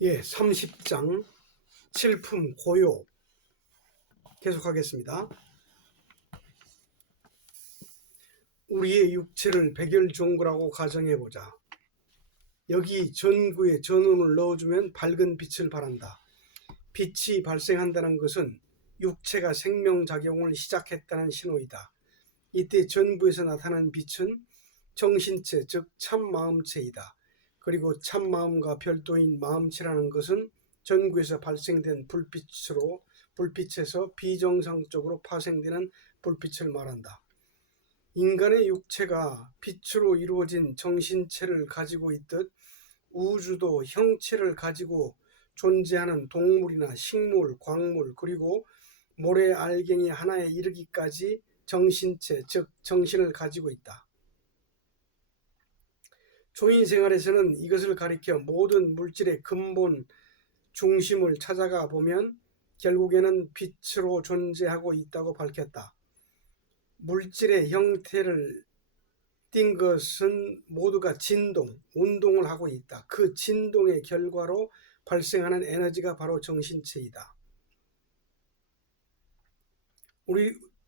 30장 칠품 고요 계속하겠습니다. 우리의 육체를 백열종구라고 가정해보자. 여기 전구에 전원을 넣어주면 밝은 빛을 발한다. 빛이 발생한다는 것은 육체가 생명작용을 시작했다는 신호이다. 이때 전구에서 나타나는 빛은 정신체, 즉 참마음체이다. 그리고 참마음과 별도인 마음체라는 것은 전구에서 발생된 불빛에서 비정상적으로 파생되는 불빛을 말한다. 인간의 육체가 빛으로 이루어진 정신체를 가지고 있듯 우주도 형체를 가지고 존재하는 동물이나 식물, 광물, 그리고 모래 알갱이 하나에 이르기까지 정신체, 즉 정신을 가지고 있다. 초인 생활에서는 이것을 가리켜 모든 물질의 근본 중심을 찾아가 보면 결국에는 빛으로 존재하고 있다고 밝혔다. 물질의 형태를 띈 것은 모두가 진동, 운동을 하고 있다. 그 진동의 결과로 발생하는 에너지가 바로 정신체이다.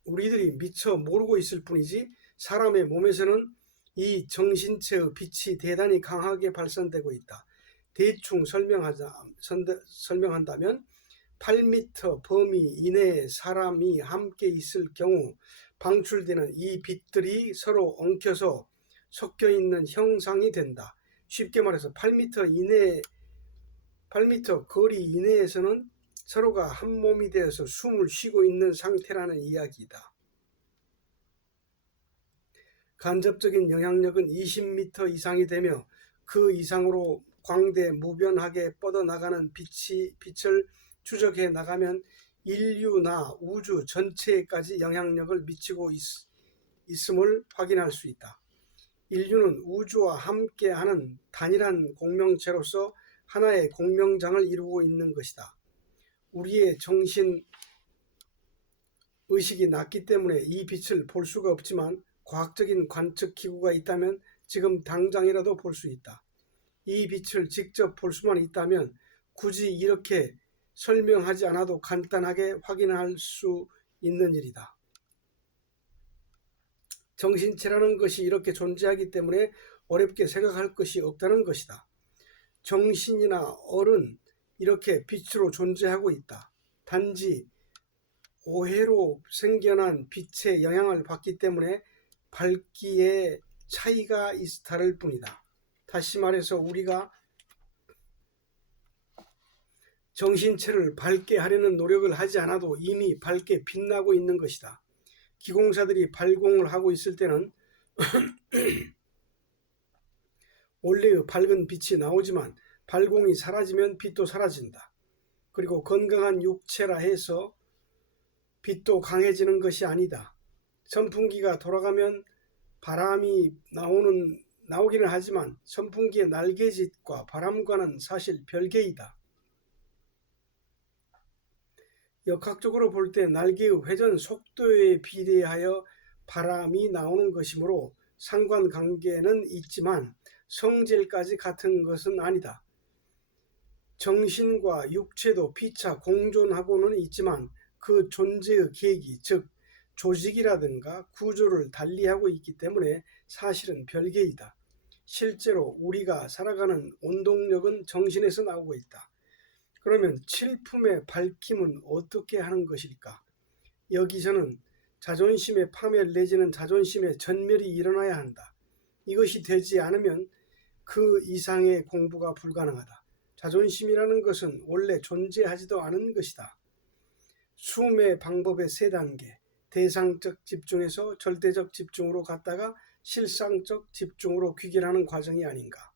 우리들이 미처 모르고 있을 뿐이지 사람의 몸에서는 이 정신체의 빛이 대단히 강하게 발산되고 있다. 대충 설명한다면 8m 범위 이내에 사람이 함께 있을 경우 방출되는 이 빛들이 서로 엉켜서 섞여 있는 형상이 된다. 쉽게 말해서 8m 거리 이내에서는 서로가 한 몸이 되어서 숨을 쉬고 있는 상태라는 이야기이다. 간접적인 영향력은 20m 이상이 되며 그 이상으로 광대무변하게 뻗어나가는 빛을 추적해 나가면 인류나 우주 전체에까지 영향력을 미치고 있음을 확인할 수 있다. 인류는 우주와 함께하는 단일한 공명체로서 하나의 공명장을 이루고 있는 것이다. 우리의 정신 의식이 낮기 때문에 이 빛을 볼 수가 없지만 과학적인 관측기구가 있다면 지금 당장이라도 볼 수 있다. 이 빛을 직접 볼 수만 있다면 굳이 이렇게 설명하지 않아도 간단하게 확인할 수 있는 일이다. 정신체라는 것이 이렇게 존재하기 때문에 어렵게 생각할 것이 없다는 것이다. 정신이나 어른 이렇게 빛으로 존재하고 있다. 단지 오해로 생겨난 빛의 영향을 받기 때문에 밝기의 차이가 다를 뿐이다. 다시 말해서 우리가 정신체를 밝게 하려는 노력을 하지 않아도 이미 밝게 빛나고 있는 것이다. 기공사들이 발공을 하고 있을 때는 원래의 밝은 빛이 나오지만 발공이 사라지면 빛도 사라진다. 그리고 건강한 육체라 해서 빛도 강해지는 것이 아니다. 선풍기가 돌아가면 바람이 나오기는 하지만 선풍기의 날개짓과 바람과는 사실 별개이다. 역학적으로 볼 때 날개의 회전 속도에 비례하여 바람이 나오는 것이므로 상관관계는 있지만 성질까지 같은 것은 아니다. 정신과 육체도 피차 공존하고는 있지만 그 존재의 계기, 즉 조직이라든가 구조를 달리하고 있기 때문에 사실은 별개이다. 실제로 우리가 살아가는 원동력은 정신에서 나오고 있다. 그러면 칠품의 밝힘은 어떻게 하는 것일까? 여기서는 자존심의 파멸 내지는 자존심의 전멸이 일어나야 한다. 이것이 되지 않으면 그 이상의 공부가 불가능하다. 자존심이라는 것은 원래 존재하지도 않은 것이다. 숨의 방법의 3단계, 대상적 집중에서 절대적 집중으로 갔다가 실상적 집중으로 귀결하는 과정이 아닌가.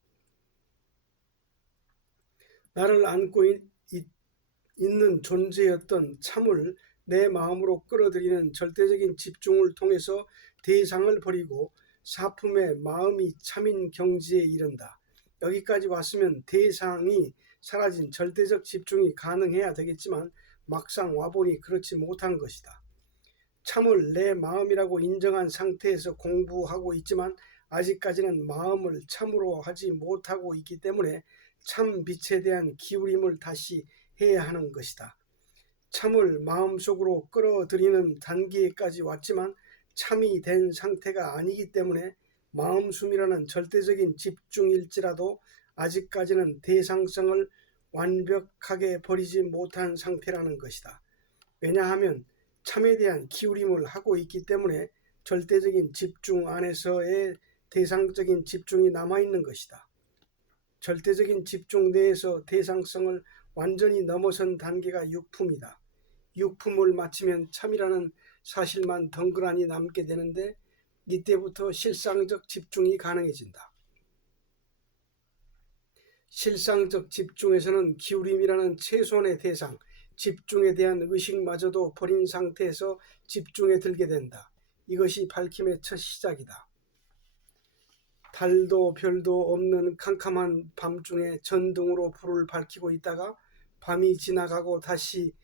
나를 안고 있는 존재였던 참을 내 마음으로 끌어들이는 절대적인 집중을 통해서 대상을 버리고 사품의 마음이 참인 경지에 이른다. 여기까지 왔으면 대상이 사라진 절대적 집중이 가능해야 되겠지만 막상 와보니 그렇지 못한 것이다. 참을 내 마음이라고 인정한 상태에서 공부하고 있지만 아직까지는 마음을 참으로 하지 못하고 있기 때문에 참 빛에 대한 기울임을 다시 해야 하는 것이다. 참을 마음속으로 끌어들이는 단계까지 왔지만 참이 된 상태가 아니기 때문에 마음숨이라는 절대적인 집중일지라도 아직까지는 대상성을 완벽하게 버리지 못한 상태라는 것이다. 왜냐하면 참에 대한 기울임을 하고 있기 때문에 절대적인 집중 안에서의 대상적인 집중이 남아있는 것이다. 절대적인 집중 내에서 대상성을 완전히 넘어선 단계가 육품이다. 육품을 마치면 참이라는 사실만 덩그러니 남게 되는데 이때부터 실상적 집중이 가능해진다. 실상적 집중에서는 기울임이라는 최소한의 대상, 집중에 대한 의식마저도 버린 상태에서 집중에 들게 된다. 이것이 밝힘의 첫 시작이다. 달도 별도 없는 캄캄한 밤중에 전등으로 불을 밝히고 있다가 밤이 지나가고 다시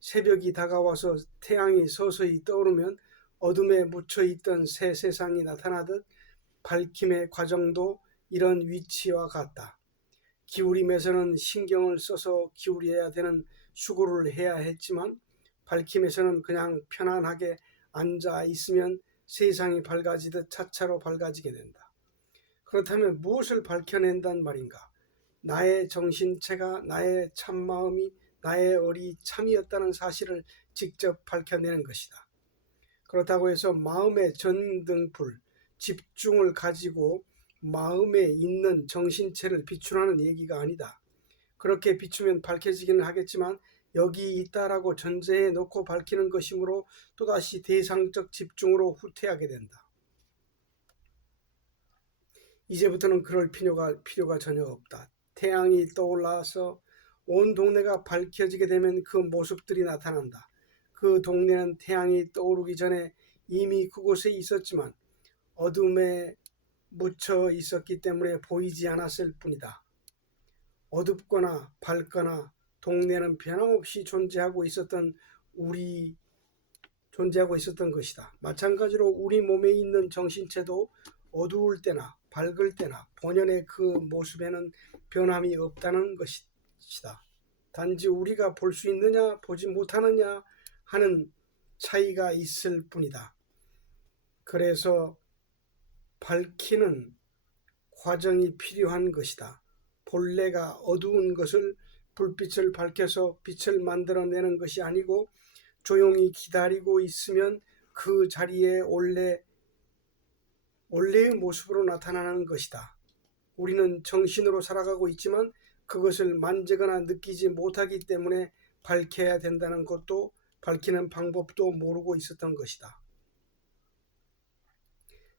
새벽이 다가와서 태양이 서서히 떠오르면 어둠에 묻혀있던 새 세상이 나타나듯 밝힘의 과정도 이런 위치와 같다. 기울임에서는 신경을 써서 기울여야 되는 수고를 해야 했지만 밝힘에서는 그냥 편안하게 앉아 있으면 세상이 밝아지듯 차차로 밝아지게 된다. 그렇다면 무엇을 밝혀낸단 말인가? 나의 정신체가 나의 참마음이 나의 어리 참이었다는 사실을 직접 밝혀내는 것이다. 그렇다고 해서 마음의 전등불, 집중을 가지고 마음에 있는 정신체를 비추라는 얘기가 아니다. 그렇게 비추면 밝혀지기는 하겠지만 여기 있다라고 전제해 놓고 밝히는 것이므로 또다시 대상적 집중으로 후퇴하게 된다. 이제부터는 그럴 필요가 전혀 없다. 태양이 떠올라서 온 동네가 밝혀지게 되면 그 모습들이 나타난다. 그 동네는 태양이 떠오르기 전에 이미 그곳에 있었지만 어둠에 묻혀 있었기 때문에 보이지 않았을 뿐이다. 어둡거나 밝거나 동네는 변함없이 존재하고 있었던 것이다. 마찬가지로 우리 몸에 있는 정신체도 어두울 때나 밝을 때나 본연의 그 모습에는 변함이 없다는 것이다. 단지 우리가 볼 수 있느냐 보지 못하느냐 하는 차이가 있을 뿐이다. 그래서 밝히는 과정이 필요한 것이다. 본래가 어두운 것을 불빛을 밝혀서 빛을 만들어내는 것이 아니고 조용히 기다리고 있으면 그 자리에 원래의 모습으로 나타나는 것이다. 우리는 정신으로 살아가고 있지만 그것을 만지거나 느끼지 못하기 때문에 밝혀야 된다는 것도 밝히는 방법도 모르고 있었던 것이다.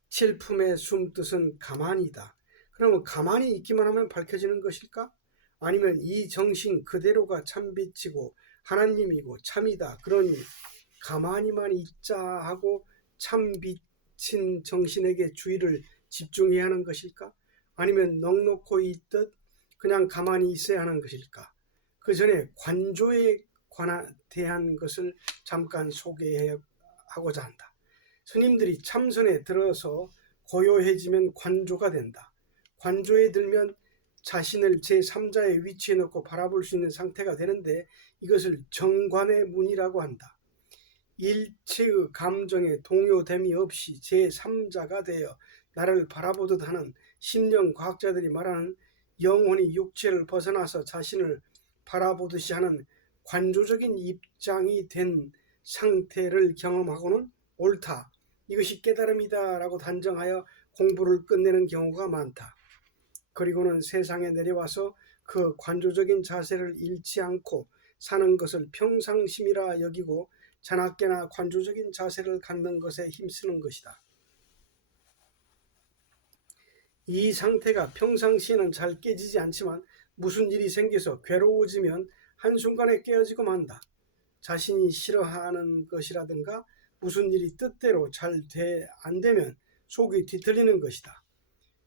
칠품의 숨뜻은 가만히다. 그러면 가만히 있기만 하면 밝혀지는 것일까? 아니면 이 정신 그대로가 참빛이고 하나님이고 참이다. 그러니 가만히만 있자 하고 참빛인 정신에게 주의를 집중해야 하는 것일까? 아니면 넋놓고 있듯 그냥 가만히 있어야 하는 것일까? 그 전에 관조에 대한 것을 잠깐 소개하고자 한다. 스님들이 참선에 들어서 고요해지면 관조가 된다. 관조에 들면 자신을 제3자의 위치에 놓고 바라볼 수 있는 상태가 되는데 이것을 정관의 문이라고 한다. 일체의 감정에 동요됨이 없이 제3자가 되어 나를 바라보듯 하는 심령과학자들이 말하는 영혼이 육체를 벗어나서 자신을 바라보듯이 하는 관조적인 입장이 된 상태를 경험하고는 옳다. 이것이 깨달음이다 라고 단정하여 공부를 끝내는 경우가 많다. 그리고는 세상에 내려와서 그 관조적인 자세를 잃지 않고 사는 것을 평상심이라 여기고 자나깨나 관조적인 자세를 갖는 것에 힘쓰는 것이다. 이 상태가 평상시에는 잘 깨지지 않지만 무슨 일이 생겨서 괴로워지면 한순간에 깨어지고 만다. 자신이 싫어하는 것이라든가 무슨 일이 뜻대로 잘 안 되면 속이 뒤틀리는 것이다.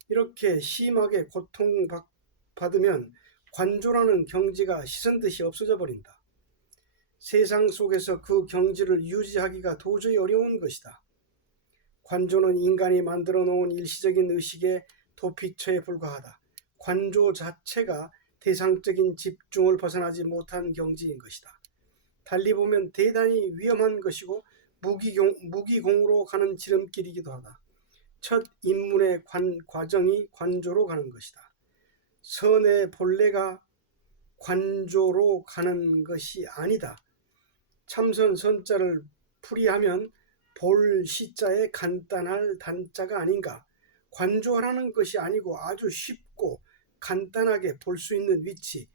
이렇게 심하게 고통받으면 관조라는 경지가 시선듯이 없어져 버린다. 세상 속에서 그 경지를 유지하기가 도저히 어려운 것이다. 관조는 인간이 만들어 놓은 일시적인 의식의 도피처에 불과하다. 관조 자체가 대상적인 집중을 벗어나지 못한 경지인 것이다. 달리 보면 대단히 위험한 것이고 무기공으로 가는 지름길이기도 하다. 첫 입문의 과정이 관조로 가는 것이다. 선의 본래가 관조로 가는 것이 아니다. 참선 선자를 풀이하면 볼 시자에 간단할 단자가 아닌가. 관조하라는 것이 아니고 아주 쉽고 간단하게 볼 수 있는 위치,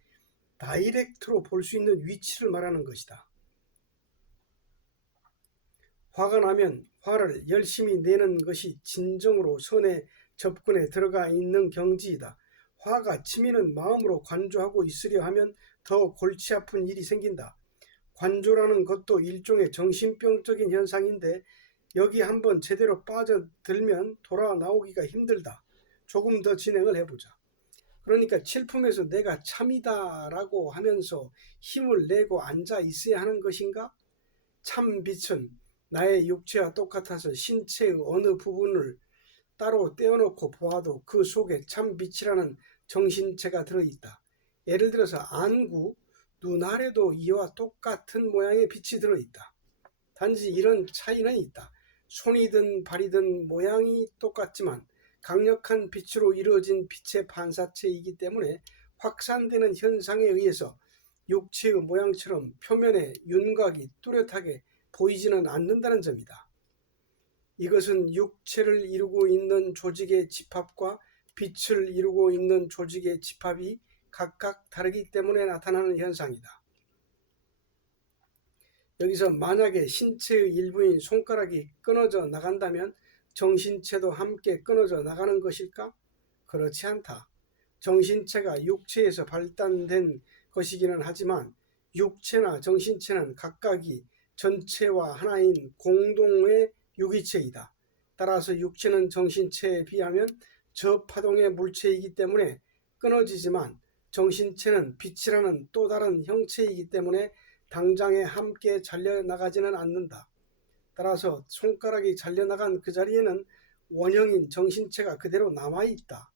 다이렉트로 볼 수 있는 위치를 말하는 것이다. 화가 나면 화를 열심히 내는 것이 진정으로 선의 접근에 들어가 있는 경지이다. 화가 치미는 마음으로 관조하고 있으려 하면 더 골치 아픈 일이 생긴다. 관조라는 것도 일종의 정신병적인 현상인데 여기 한번 제대로 빠져들면 돌아 나오기가 힘들다. 조금 더 진행을 해보자. 그러니까 칠품에서 내가 참이다라고 하면서 힘을 내고 앉아 있어야 하는 것인가? 참 빛은 나의 육체와 똑같아서 신체의 어느 부분을 따로 떼어놓고 보아도 그 속에 참 빛이라는 정신체가 들어있다. 예를 들어서 안구, 눈알에도 이와 똑같은 모양의 빛이 들어있다. 단지 이런 차이는 있다. 손이든 발이든 모양이 똑같지만 강력한 빛으로 이루어진 빛의 반사체이기 때문에 확산되는 현상에 의해서 육체의 모양처럼 표면에 윤곽이 뚜렷하게 보이지는 않는다는 점이다. 이것은 육체를 이루고 있는 조직의 집합과 빛을 이루고 있는 조직의 집합이 각각 다르기 때문에 나타나는 현상이다. 여기서 만약에 신체의 일부인 손가락이 끊어져 나간다면 정신체도 함께 끊어져 나가는 것일까? 그렇지 않다. 정신체가 육체에서 발단된 것이기는 하지만 육체나 정신체는 각각이 전체와 하나인 공동의 유기체이다. 따라서 육체는 정신체에 비하면 저파동의 물체이기 때문에 끊어지지만 정신체는 빛이라는 또 다른 형체이기 때문에 당장에 함께 잘려나가지는 않는다. 따라서 손가락이 잘려나간 그 자리에는 원형인 정신체가 그대로 남아있다.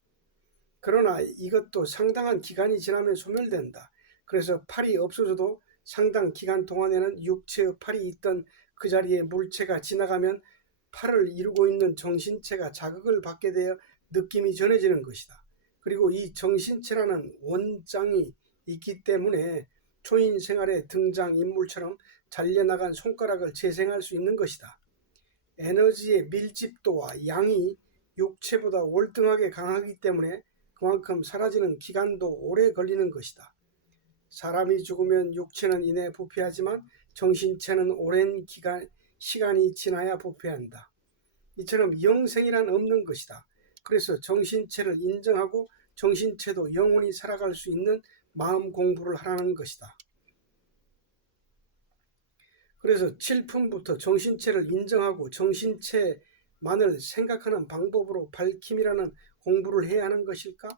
그러나 이것도 상당한 기간이 지나면 소멸된다. 그래서 팔이 없어져도 상당 기간 동안에는 육체의 팔이 있던 그 자리에 물체가 지나가면 팔을 이루고 있는 정신체가 자극을 받게 되어 느낌이 전해지는 것이다. 그리고 이 정신체라는 원장이 있기 때문에 초인 생활의 등장인물처럼 잘려나간 손가락을 재생할 수 있는 것이다. 에너지의 밀집도와 양이 육체보다 월등하게 강하기 때문에 그만큼 사라지는 기간도 오래 걸리는 것이다. 사람이 죽으면 육체는 이내 부패하지만 정신체는 오랜 시간이 지나야 부패한다. 이처럼 영생이란 없는 것이다. 그래서 정신체를 인정하고 정신체도 영원히 살아갈 수 있는 마음 공부를 하라는 것이다. 그래서 칠품부터 정신체를 인정하고 정신체만을 생각하는 방법으로 밝힘이라는 공부를 해야 하는 것일까?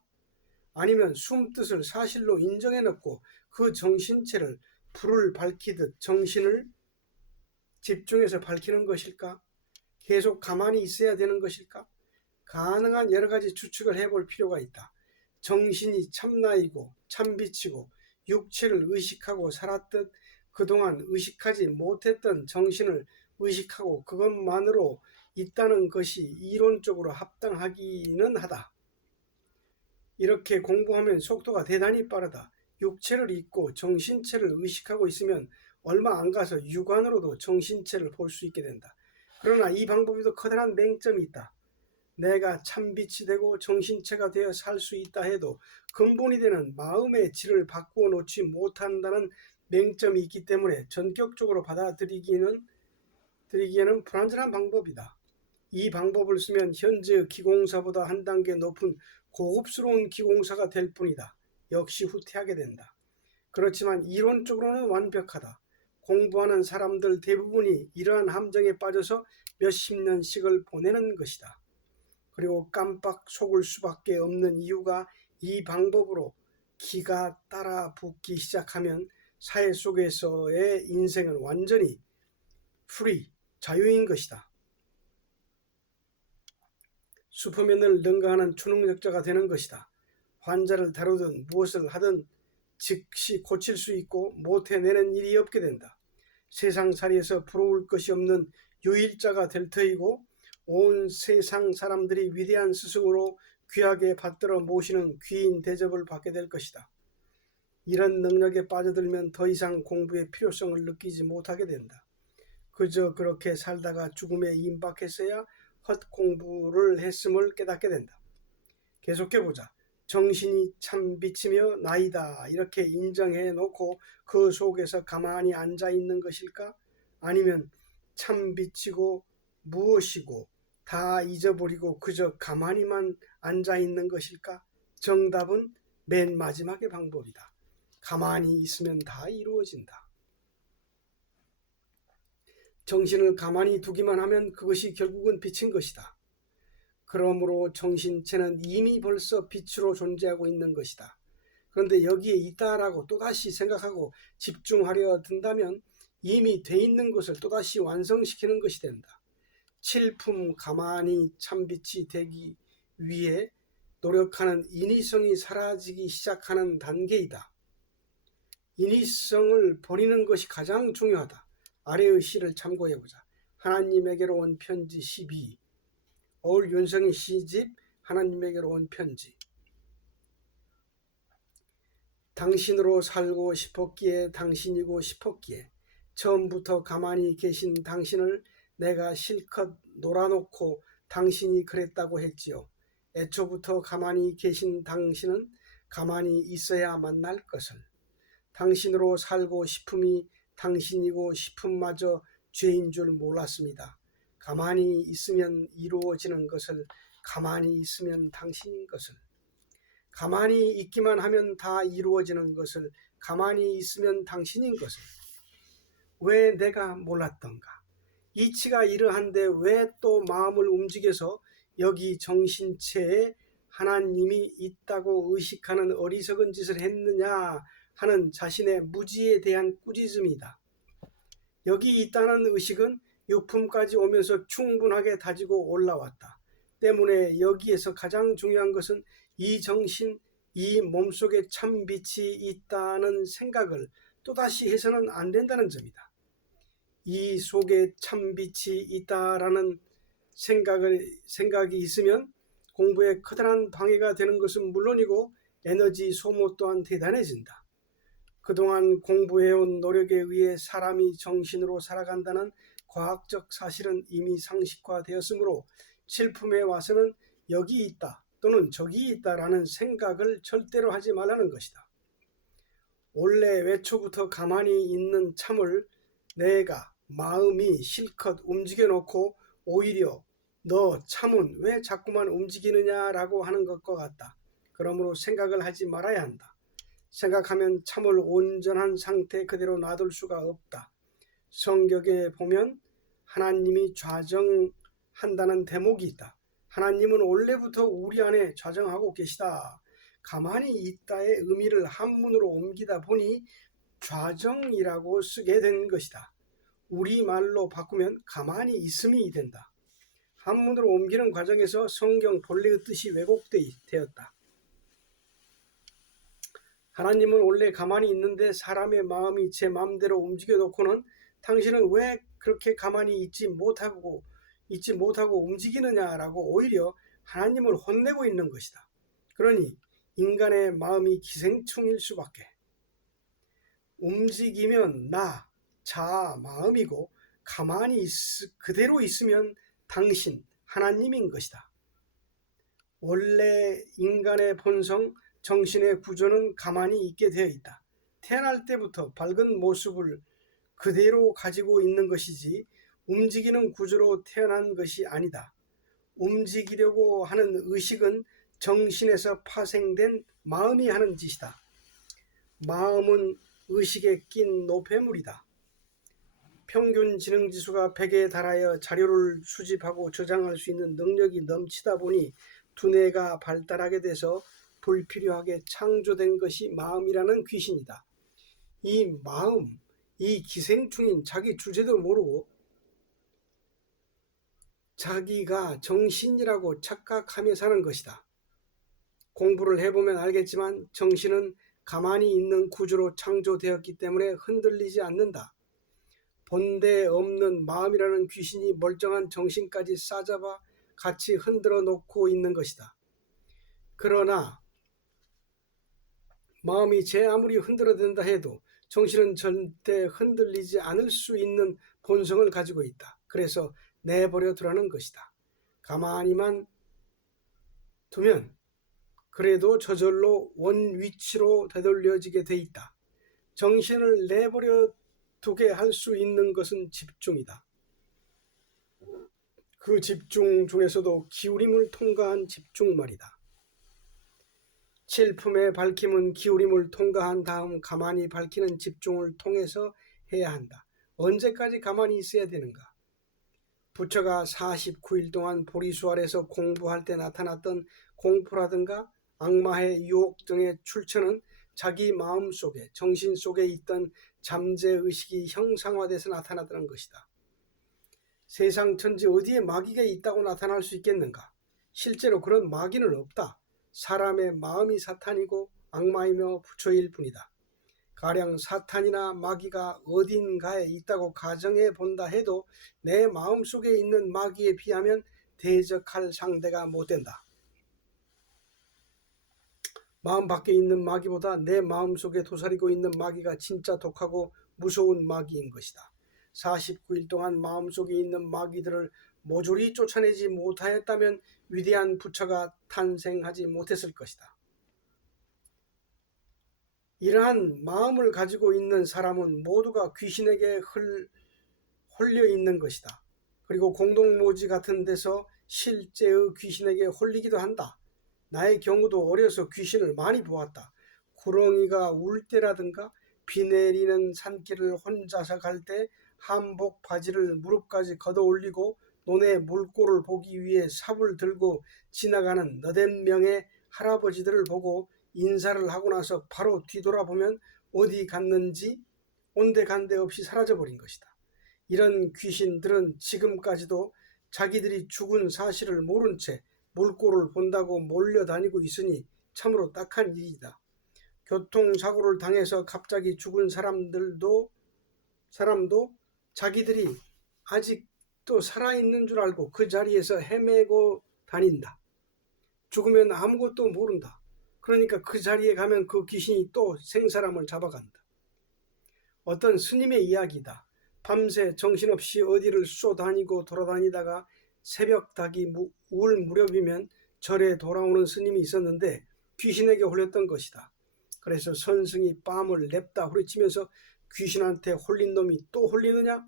아니면 숨뜻을 사실로 인정해 놓고 그 정신체를 불을 밝히듯 정신을 집중해서 밝히는 것일까? 계속 가만히 있어야 되는 것일까? 가능한 여러 가지 추측을 해볼 필요가 있다. 정신이 참나이고 참빛이고 육체를 의식하고 살았듯 그동안 의식하지 못했던 정신을 의식하고 그것만으로 있다는 것이 이론적으로 합당하기는 하다. 이렇게 공부하면 속도가 대단히 빠르다. 육체를 잊고 정신체를 의식하고 있으면 얼마 안 가서 육안으로도 정신체를 볼 수 있게 된다. 그러나 이 방법에도 커다란 맹점이 있다. 내가 참빛이 되고 정신체가 되어 살 수 있다 해도 근본이 되는 마음의 질을 바꾸어 놓지 못한다는 맹점이 있기 때문에 전격적으로 받아들이기에는 불완전한 방법이다. 이 방법을 쓰면 현재의 기공사보다 한 단계 높은 고급스러운 기공사가 될 뿐이다. 역시 후퇴하게 된다. 그렇지만 이론적으로는 완벽하다. 공부하는 사람들 대부분이 이러한 함정에 빠져서 몇십 년씩을 보내는 것이다. 그리고 깜빡 속을 수밖에 없는 이유가 이 방법으로 기가 따라 붙기 시작하면 사회 속에서의 인생은 완전히 자유인 것이다. 슈퍼맨을 능가하는 초능력자가 되는 것이다. 환자를 다루든 무엇을 하든 즉시 고칠 수 있고 못 해내는 일이 없게 된다. 세상살이에서 부러울 것이 없는 유일자가 될 터이고 온 세상 사람들이 위대한 스승으로 귀하게 받들어 모시는 귀인 대접을 받게 될 것이다. 이런 능력에 빠져들면 더 이상 공부의 필요성을 느끼지 못하게 된다. 그저 그렇게 살다가 죽음에 임박했어야 헛공부를 했음을 깨닫게 된다. 계속해보자. 정신이 참 빛이며 나이다 이렇게 인정해 놓고 그 속에서 가만히 앉아 있는 것일까? 아니면 참 빛이고 무엇이고 다 잊어버리고 그저 가만히만 앉아 있는 것일까? 정답은 맨 마지막의 방법이다. 가만히 있으면 다 이루어진다. 정신을 가만히 두기만 하면 그것이 결국은 빛인 것이다. 그러므로 정신체는 이미 벌써 빛으로 존재하고 있는 것이다. 그런데 여기에 있다라고 또다시 생각하고 집중하려 든다면 이미 돼 있는 것을 또다시 완성시키는 것이 된다. 칠품 가만히 참빛이 되기 위해 노력하는 인위성이 사라지기 시작하는 단계이다. 인위성을 버리는 것이 가장 중요하다. 아래의 시를 참고해보자. 하나님에게로 온 편지 12. 어울윤성의 시집 하나님에게로 온 편지. 당신으로 살고 싶었기에 당신이고 싶었기에 처음부터 가만히 계신 당신을 내가 실컷 놀아놓고 당신이 그랬다고 했지요. 애초부터 가만히 계신 당신은 가만히 있어야 만날 것을. 당신으로 살고 싶음이 당신이고 싶음마저 죄인 줄 몰랐습니다. 가만히 있으면 이루어지는 것을, 가만히 있으면 당신인 것을. 가만히 있기만 하면 다 이루어지는 것을, 가만히 있으면 당신인 것을. 왜 내가 몰랐던가? 이치가 이러한데 왜 또 마음을 움직여서 여기 정신체에 하나님이 있다고 의식하는 어리석은 짓을 했느냐 하는 자신의 무지에 대한 꾸짖음이다. 여기 있다는 의식은 육품까지 오면서 충분하게 다지고 올라왔다. 때문에 여기에서 가장 중요한 것은 이 정신, 이 몸속에 참 빛이 있다는 생각을 또다시 해서는 안 된다는 점이다. 이 속에 참 빛이 있다라는 생각이 있으면 공부에 커다란 방해가 되는 것은 물론이고 에너지 소모 또한 대단해진다. 그동안 공부해온 노력에 의해 사람이 정신으로 살아간다는 과학적 사실은 이미 상식화되었으므로 칠품에 와서는 여기 있다 또는 저기 있다라는 생각을 절대로 하지 말라는 것이다. 원래 외초부터 가만히 있는 참을 내가 마음이 실컷 움직여 놓고 오히려 너 참은 왜 자꾸만 움직이느냐라고 하는 것과 같다. 그러므로 생각을 하지 말아야 한다. 생각하면 참을 온전한 상태 그대로 놔둘 수가 없다. 성경에 보면 하나님이 좌정한다는 대목이 있다. 하나님은 원래부터 우리 안에 좌정하고 계시다. 가만히 있다의 의미를 한문으로 옮기다 보니 좌정이라고 쓰게 된 것이다. 우리말로 바꾸면 가만히 있음이 된다. 한문으로 옮기는 과정에서 성경 본래의 뜻이 왜곡되었다. 하나님은 원래 가만히 있는데 사람의 마음이 제 마음대로 움직여 놓고는 당신은 왜 그렇게 가만히 있지 못하고 움직이느냐라고 오히려 하나님을 혼내고 있는 것이다. 그러니 인간의 마음이 기생충일 수밖에. 움직이면 나, 자, 마음이고 가만히 그대로 있으면 당신, 하나님인 것이다. 원래 인간의 본성, 정신의 구조는 가만히 있게 되어 있다. 태어날 때부터 밝은 모습을 그대로 가지고 있는 것이지 움직이는 구조로 태어난 것이 아니다. 움직이려고 하는 의식은 정신에서 파생된 마음이 하는 짓이다. 마음은 의식에 낀 노폐물이다. 평균 지능지수가 100에 달하여 자료를 수집하고 저장할 수 있는 능력이 넘치다 보니 두뇌가 발달하게 돼서 불필요하게 창조된 것이 마음이라는 귀신이다. 이 마음, 이 기생충인 자기 주제도 모르고 자기가 정신이라고 착각하며 사는 것이다. 공부를 해보면 알겠지만 정신은 가만히 있는 구조로 창조되었기 때문에 흔들리지 않는다. 본데 없는 마음이라는 귀신이 멀쩡한 정신까지 싸잡아 같이 흔들어 놓고 있는 것이다. 그러나 마음이 제 아무리 흔들어댄다 해도 정신은 절대 흔들리지 않을 수 있는 본성을 가지고 있다. 그래서 내버려 두라는 것이다. 가만히만 두면 그래도 저절로 원 위치로 되돌려지게 돼 있다. 정신을 내버려 두게 할 수 있는 것은 집중이다. 그 집중 중에서도 기울임을 통과한 집중 말이다. 칠품의 밝힘은 기울임을 통과한 다음 가만히 밝히는 집중을 통해서 해야 한다. 언제까지 가만히 있어야 되는가? 부처가 49일 동안 보리수 아래서 공부할 때 나타났던 공포라든가 악마의 유혹 등의 출처는 자기 마음 속에, 정신 속에 있던 잠재의식이 형상화돼서 나타나더는 것이다. 세상 천지 어디에 마귀가 있다고 나타날 수 있겠는가? 실제로 그런 마귀는 없다. 사람의 마음이 사탄이고 악마이며 부처일 뿐이다. 가령 사탄이나 마귀가 어딘가에 있다고 가정해 본다 해도 내 마음속에 있는 마귀에 비하면 대적할 상대가 못 된다. 마음 밖에 있는 마귀보다 내 마음속에 도사리고 있는 마귀가 진짜 독하고 무서운 마귀인 것이다. 49일 동안 마음속에 있는 마귀들을 모조리 쫓아내지 못하였다면 위대한 부처가 탄생하지 못했을 것이다. 이러한 마음을 가지고 있는 사람은 모두가 귀신에게 홀려 있는 것이다. 그리고 공동모지 같은 데서 실제의 귀신에게 홀리기도 한다. 나의 경우도 어려서 귀신을 많이 보았다. 구렁이가 울 때라든가 비 내리는 산길을 혼자서 갈 때 한복 바지를 무릎까지 걷어 올리고 논에 물꼬를 보기 위해 삽을 들고 지나가는 너댓 명의 할아버지들을 보고 인사를 하고 나서 바로 뒤돌아보면 어디 갔는지 온데간데 없이 사라져버린 것이다. 이런 귀신들은 지금까지도 자기들이 죽은 사실을 모른 채 물꼬를 본다고 몰려다니고 있으니 참으로 딱한 일이다. 교통사고를 당해서 갑자기 죽은 사람도 자기들이 아직도 살아있는 줄 알고 그 자리에서 헤매고 다닌다. 죽으면 아무것도 모른다. 그러니까 그 자리에 가면 그 귀신이 또 생사람을 잡아간다. 어떤 스님의 이야기다. 밤새 정신없이 어디를 쏘다니고 돌아다니다가 새벽 닭이 울 무렵이면 절에 돌아오는 스님이 있었는데 귀신에게 홀렸던 것이다. 그래서 선승이 뺨을 냅다 후려치면서 귀신한테 홀린 놈이 또 홀리느냐?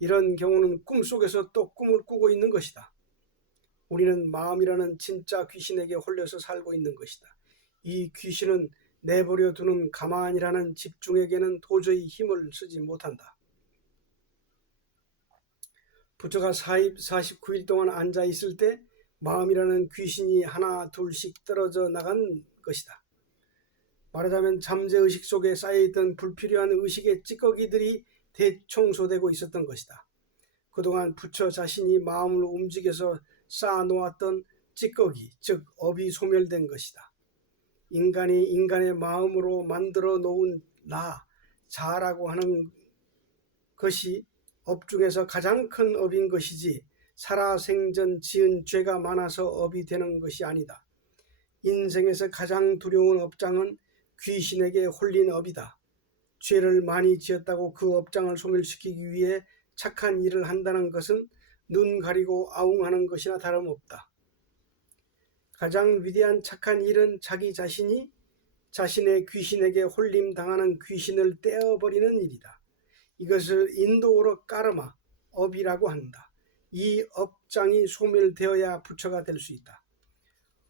이런 경우는 꿈속에서 또 꿈을 꾸고 있는 것이다. 우리는 마음이라는 진짜 귀신에게 홀려서 살고 있는 것이다. 이 귀신은 내버려 두는 가만이라는 집중에게는 도저히 힘을 쓰지 못한다. 부처가 49일 동안 앉아 있을 때 마음이라는 귀신이 하나 둘씩 떨어져 나간 것이다. 말하자면 잠재의식 속에 쌓여있던 불필요한 의식의 찌꺼기들이 대청소되고 있었던 것이다. 그동안 부처 자신이 마음을 움직여서 쌓아놓았던 찌꺼기, 즉 업이 소멸된 것이다. 인간이 인간의 마음으로 만들어 놓은 나, 자라고 하는 것이 업 중에서 가장 큰 업인 것이지 살아생전 지은 죄가 많아서 업이 되는 것이 아니다. 인생에서 가장 두려운 업장은 귀신에게 홀린 업이다. 죄를 많이 지었다고 그 업장을 소멸시키기 위해 착한 일을 한다는 것은 눈 가리고 아웅하는 것이나 다름없다. 가장 위대한 착한 일은 자기 자신이 자신의 귀신에게 홀림 당하는 귀신을 떼어버리는 일이다. 이것을 인도어로 까르마, 업이라고 한다. 이 업장이 소멸되어야 부처가 될 수 있다.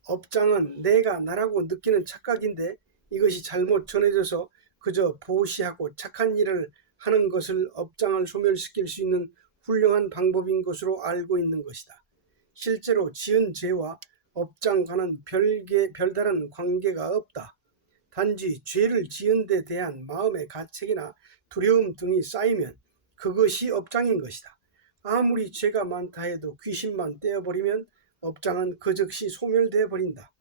업장은 내가 나라고 느끼는 착각인데 이것이 잘못 전해져서 그저 보시하고 착한 일을 하는 것을 업장을 소멸시킬 수 있는 훌륭한 방법인 것으로 알고 있는 것이다. 실제로 지은 죄와 업장과는 별다른 관계가 없다. 단지 죄를 지은 데 대한 마음의 가책이나 두려움 등이 쌓이면 그것이 업장인 것이다. 아무리 죄가 많다 해도 귀신만 떼어버리면 업장은 그 즉시 소멸되어 버린다.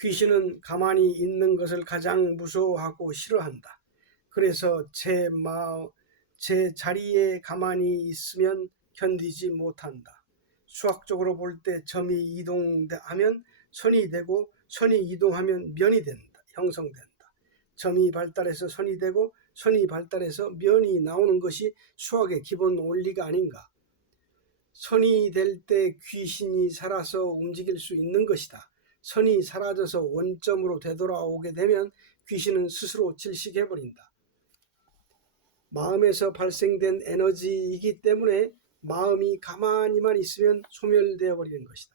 귀신은 가만히 있는 것을 가장 무서워하고 싫어한다. 그래서 제 자리에 가만히 있으면 견디지 못한다. 수학적으로 볼 때 점이 이동하면 선이 되고 선이 이동하면 면이 된다. 형성된다. 점이 발달해서 선이 되고 선이 발달해서 면이 나오는 것이 수학의 기본 원리가 아닌가. 선이 될 때 귀신이 살아서 움직일 수 있는 것이다. 선이 사라져서 원점으로 되돌아오게 되면 귀신은 스스로 질식해버린다. 마음에서 발생된 에너지이기 때문에 마음이 가만히만 있으면 소멸되어 버리는 것이다.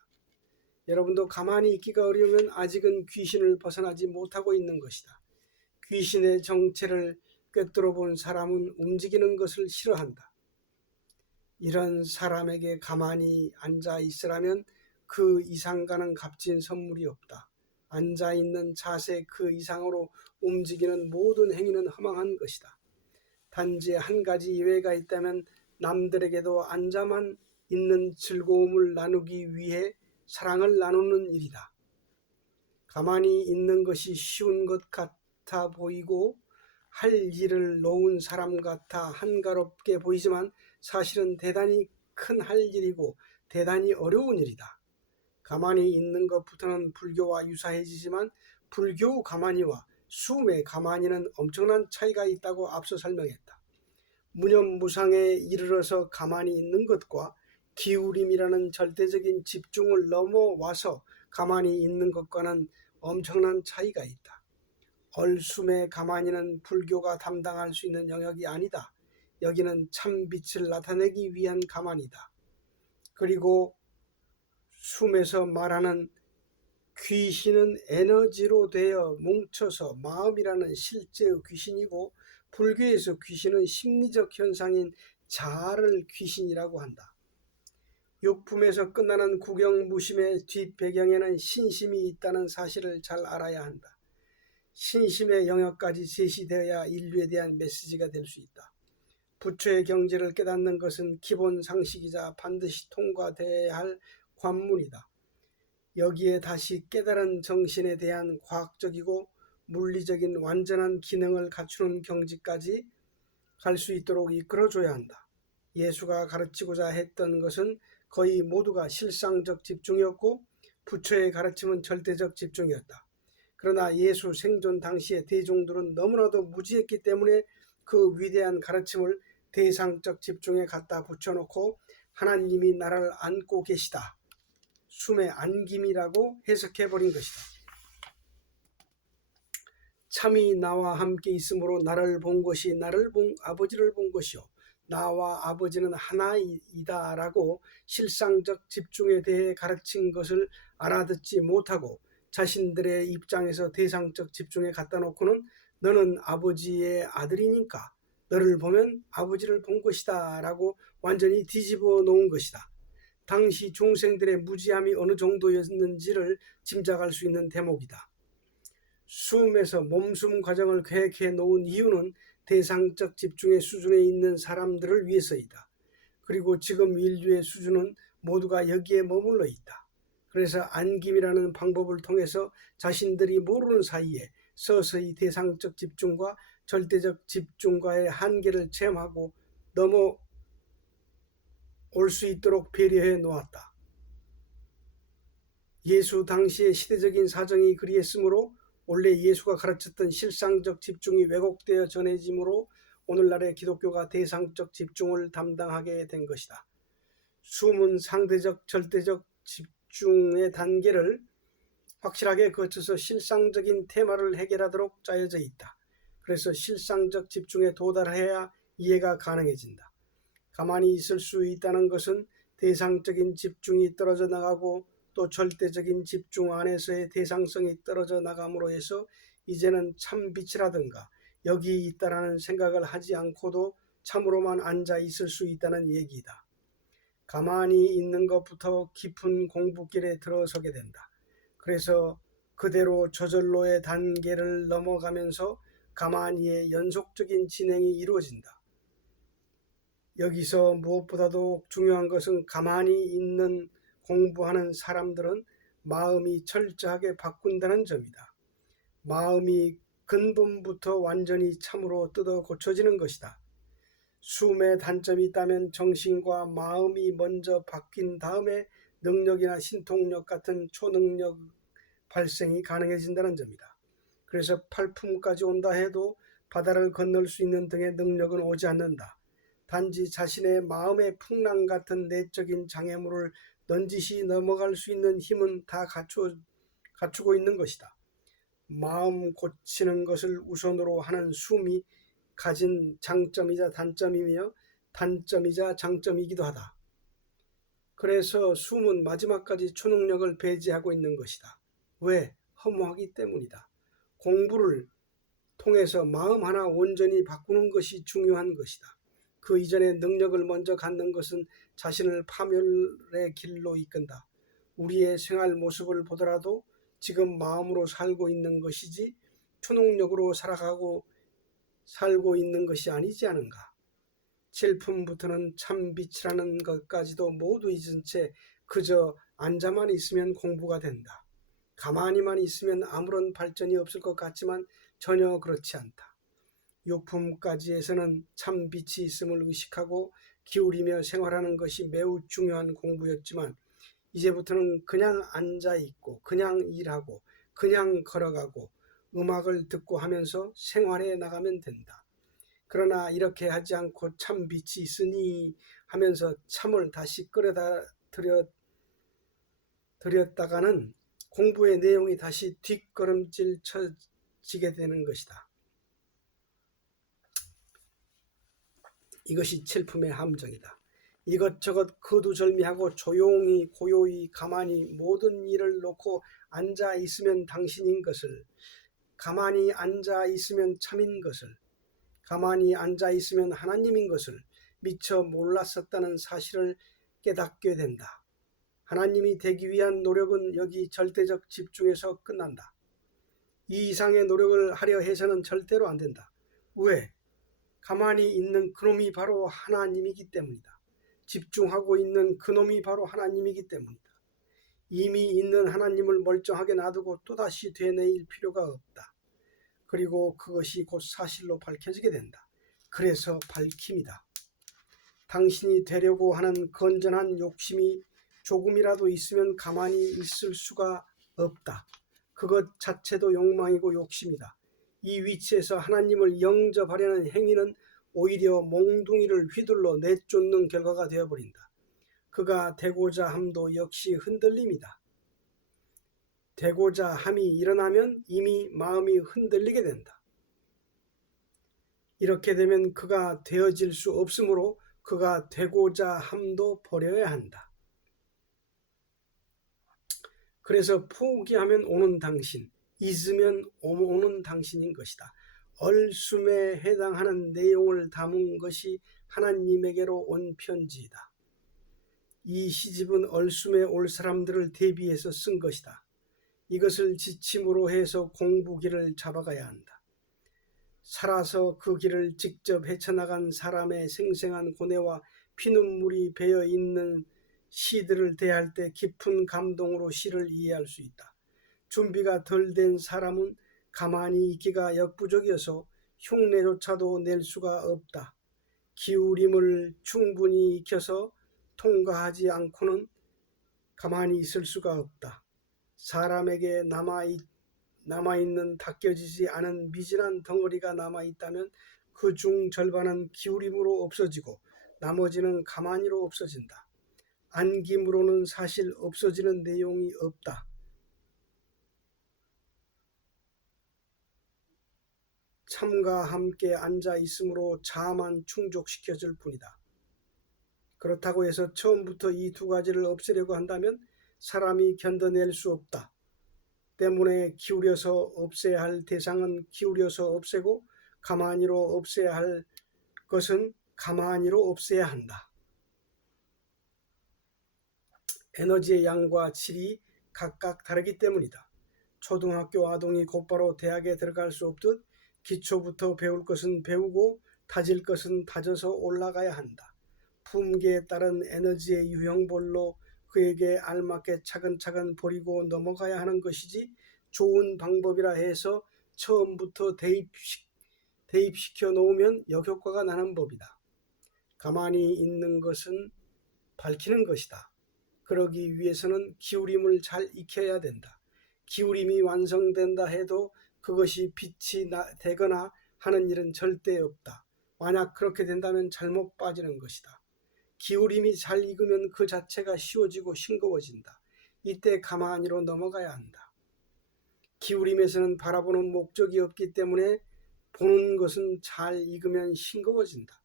여러분도 가만히 있기가 어려우면 아직은 귀신을 벗어나지 못하고 있는 것이다. 귀신의 정체를 꿰뚫어 본 사람은 움직이는 것을 싫어한다. 이런 사람에게 가만히 앉아 있으라면 그 이상 가는 값진 선물이 없다. 앉아 있는 자세 그 이상으로 움직이는 모든 행위는 허망한 것이다. 단지 한 가지 예외가 있다면 남들에게도 앉아만 있는 즐거움을 나누기 위해 사랑을 나누는 일이다. 가만히 있는 것이 쉬운 것 같아 보이고 할 일을 놓은 사람 같아 한가롭게 보이지만 사실은 대단히 큰 할 일이고 대단히 어려운 일이다. 가만히 있는 것부터는 불교와 유사해지지만 불교 가만히와 숨의 가만히는 엄청난 차이가 있다고 앞서 설명했다. 무념무상에 이르러서 가만히 있는 것과 기울임이라는 절대적인 집중을 넘어와서 가만히 있는 것과는 엄청난 차이가 있다. 얼숨의 가만히는 불교가 담당할 수 있는 영역이 아니다. 여기는 참 빛을 나타내기 위한 가만이다. 그리고 숨에서 말하는 귀신은 에너지로 되어 뭉쳐서 마음이라는 실제의 귀신이고 불교에서 귀신은 심리적 현상인 자아를 귀신이라고 한다. 육품에서 끝나는 구경무심의 뒷배경에는 신심이 있다는 사실을 잘 알아야 한다. 신심의 영역까지 제시되어야 인류에 대한 메시지가 될 수 있다. 부처의 경지를 깨닫는 것은 기본 상식이자 반드시 통과되어야 할 관문이다. 여기에 다시 깨달은 정신에 대한 과학적이고 물리적인 완전한 기능을 갖추는 경지까지 갈 수 있도록 이끌어줘야 한다. 예수가 가르치고자 했던 것은 거의 모두가 실상적 집중이었고 부처의 가르침은 절대적 집중이었다. 그러나 예수 생존 당시의 대중들은 너무나도 무지했기 때문에 그 위대한 가르침을 대상적 집중에 갖다 붙여놓고 하나님이 나를 안고 계시다. 숨의 안김이라고 해석해버린 것이다. 참이 나와 함께 있으므로 나를 본 것이 나를 본 아버지를 본 것이요 나와 아버지는 하나이다 라고 실상적 집중에 대해 가르친 것을 알아듣지 못하고 자신들의 입장에서 대상적 집중에 갖다 놓고는 너는 아버지의 아들이니까 너를 보면 아버지를 본 것이다 라고 완전히 뒤집어 놓은 것이다. 당시 중생들의 무지함이 어느 정도였는지를 짐작할 수 있는 대목이다. 숨에서 몸숨 과정을 계획해 놓은 이유는 대상적 집중의 수준에 있는 사람들을 위해서이다. 그리고 지금 인류의 수준은 모두가 여기에 머물러 있다. 그래서 안김이라는 방법을 통해서 자신들이 모르는 사이에 서서히 대상적 집중과 절대적 집중과의 한계를 체험하고 넘어올 수 있도록 배려해 놓았다. 예수 당시의 시대적인 사정이 그리했으므로 원래 예수가 가르쳤던 실상적 집중이 왜곡되어 전해지므로 오늘날의 기독교가 대상적 집중을 담당하게 된 것이다. 숨은 상대적, 절대적 집중의 단계를 확실하게 거쳐서 실상적인 테마를 해결하도록 짜여져 있다. 그래서 실상적 집중에 도달해야 이해가 가능해진다. 가만히 있을 수 있다는 것은 대상적인 집중이 떨어져 나가고 또 절대적인 집중 안에서의 대상성이 떨어져 나감으로 해서 이제는 참 빛이라든가 여기 있다라는 생각을 하지 않고도 참으로만 앉아 있을 수 있다는 얘기이다. 가만히 있는 것부터 깊은 공부길에 들어서게 된다. 그래서 그대로 저절로의 단계를 넘어가면서 가만히의 연속적인 진행이 이루어진다. 여기서 무엇보다도 중요한 것은 가만히 있는 공부하는 사람들은 마음이 철저하게 바꾼다는 점이다. 마음이 근본부터 완전히 참으로 뜯어 고쳐지는 것이다. 숨의 단점이 있다면 정신과 마음이 먼저 바뀐 다음에 능력이나 신통력 같은 초능력 발생이 가능해진다는 점이다. 그래서 팔품까지 온다 해도 바다를 건널 수 있는 등의 능력은 오지 않는다. 단지 자신의 마음의 풍랑 같은 내적인 장애물을 넌지시 넘어갈 수 있는 힘은 다 갖추고 있는 것이다. 마음 고치는 것을 우선으로 하는 숨이 가진 장점이자 단점이며 단점이자 장점이기도 하다. 그래서 숨은 마지막까지 초능력을 배제하고 있는 것이다. 왜? 허무하기 때문이다. 공부를 통해서 마음 하나 온전히 바꾸는 것이 중요한 것이다. 그 이전에 능력을 먼저 갖는 것은 자신을 파멸의 길로 이끈다. 우리의 생활 모습을 보더라도 지금 마음으로 살고 있는 것이지 초능력으로 살고 있는 것이 아니지 않은가. 칠품부터는 참 빛이라는 것까지도 모두 잊은 채 그저 앉아만 있으면 공부가 된다. 가만히만 있으면 아무런 발전이 없을 것 같지만 전혀 그렇지 않다. 육품까지에서는 참 빛이 있음을 의식하고 기울이며 생활하는 것이 매우 중요한 공부였지만 이제부터는 그냥 앉아있고 그냥 일하고 그냥 걸어가고 음악을 듣고 하면서 생활해 나가면 된다. 그러나 이렇게 하지 않고 참 빛이 있으니 하면서 참을 다시 끌어다 들였다가는 공부의 내용이 다시 뒷걸음질 쳐지게 되는 것이다. 이것이 칠품의 함정이다. 이것저것 거두절미하고 조용히 고요히 가만히 모든 일을 놓고 앉아 있으면 당신인 것을, 가만히 앉아 있으면 참인 것을, 가만히 앉아 있으면 하나님인 것을 미처 몰랐었다는 사실을 깨닫게 된다. 하나님이 되기 위한 노력은 여기 절대적 집중에서 끝난다. 이 이상의 노력을 하려 해서는 절대로 안 된다. 왜? 가만히 있는 그놈이 바로 하나님이기 때문이다. 집중하고 있는 그놈이 바로 하나님이기 때문이다. 이미 있는 하나님을 멀쩡하게 놔두고 또다시 되뇌일 필요가 없다. 그리고 그것이 곧 사실로 밝혀지게 된다. 그래서 밝힘이다. 당신이 되려고 하는 건전한 욕심이 조금이라도 있으면 가만히 있을 수가 없다. 그것 자체도 욕망이고 욕심이다. 이 위치에서 하나님을 영접하려는 행위는 오히려 몽둥이를 휘둘러 내쫓는 결과가 되어버린다. 그가 되고자 함도 역시 흔들림이다. 되고자 함이 일어나면 이미 마음이 흔들리게 된다. 이렇게 되면 그가 되어질 수 없으므로 그가 되고자 함도 버려야 한다. 그래서 포기하면 오는 당신, 잊으면 오는 당신인 것이다. 얼숨에 해당하는 내용을 담은 것이 하나님에게로 온 편지이다. 이 시집은 얼숨에 올 사람들을 대비해서 쓴 것이다. 이것을 지침으로 해서 공부길을 잡아가야 한다. 살아서 그 길을 직접 헤쳐나간 사람의 생생한 고뇌와 피눈물이 배어 있는 시들을 대할 때 깊은 감동으로 시를 이해할 수 있다. 준비가 덜 된 사람은 가만히 있기가 역부족이어서 흉내조차도 낼 수가 없다. 기울임을 충분히 익혀서 통과하지 않고는 가만히 있을 수가 없다. 사람에게 남아있는 닦여지지 않은 미진한 덩어리가 남아있다면 그 중 절반은 기울임으로 없어지고 나머지는 가만히로 없어진다. 안김으로는 사실 없어지는 내용이 없다. 참과 함께 앉아 있으므로 자아만 충족시켜줄 뿐이다. 그렇다고 해서 처음부터 이 두 가지를 없애려고 한다면 사람이 견뎌낼 수 없다. 때문에 기울여서 없애야 할 대상은 기울여서 없애고 가만히로 없애야 할 것은 가만히로 없애야 한다. 에너지의 양과 질이 각각 다르기 때문이다. 초등학교 아동이 곧바로 대학에 들어갈 수 없듯 기초부터 배울 것은 배우고 다질 것은 다져서 올라가야 한다. 품계에 따른 에너지의 유형별로 그에게 알맞게 차근차근 버리고 넘어가야 하는 것이지, 좋은 방법이라 해서 처음부터 대입시켜 놓으면 역효과가 나는 법이다. 가만히 있는 것은 밝히는 것이다. 그러기 위해서는 기울임을 잘 익혀야 된다. 기울임이 완성된다 해도 그것이 빛이 되거나 하는 일은 절대 없다. 만약 그렇게 된다면 잘못 빠지는 것이다. 기울임이 잘 익으면 그 자체가 쉬워지고 싱거워진다. 이때 가만히로 넘어가야 한다. 기울임에서는 바라보는 목적이 없기 때문에 보는 것은 잘 익으면 싱거워진다.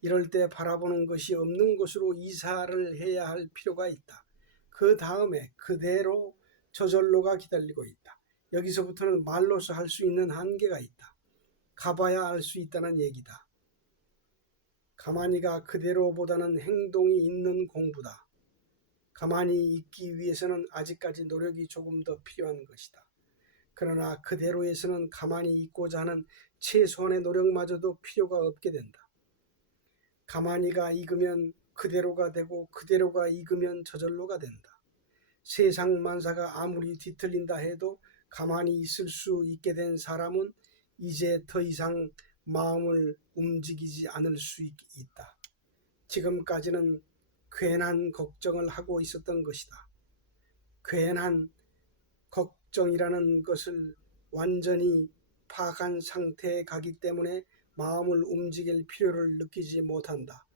이럴 때 바라보는 것이 없는 곳으로 이사를 해야 할 필요가 있다. 그 다음에 그대로 저절로가 기다리고 있다. 여기서부터는 말로서 할 수 있는 한계가 있다. 가봐야 알 수 있다는 얘기다. 가만히가 그대로보다는 행동이 있는 공부다. 가만히 있기 위해서는 아직까지 노력이 조금 더 필요한 것이다. 그러나 그대로에서는 가만히 있고자 하는 최소한의 노력마저도 필요가 없게 된다. 가만히가 익으면 그대로가 되고 그대로가 익으면 저절로가 된다. 세상 만사가 아무리 뒤틀린다 해도 가만히 있을 수 있게 된 사람은 이제 더 이상 마음을 움직이지 않을 수 있다. 지금까지는 괜한 걱정을 하고 있었던 것이다. 괜한 걱정이라는 것을 완전히 파악한 상태에 가기 때문에 마음을 움직일 필요를 느끼지 못한다.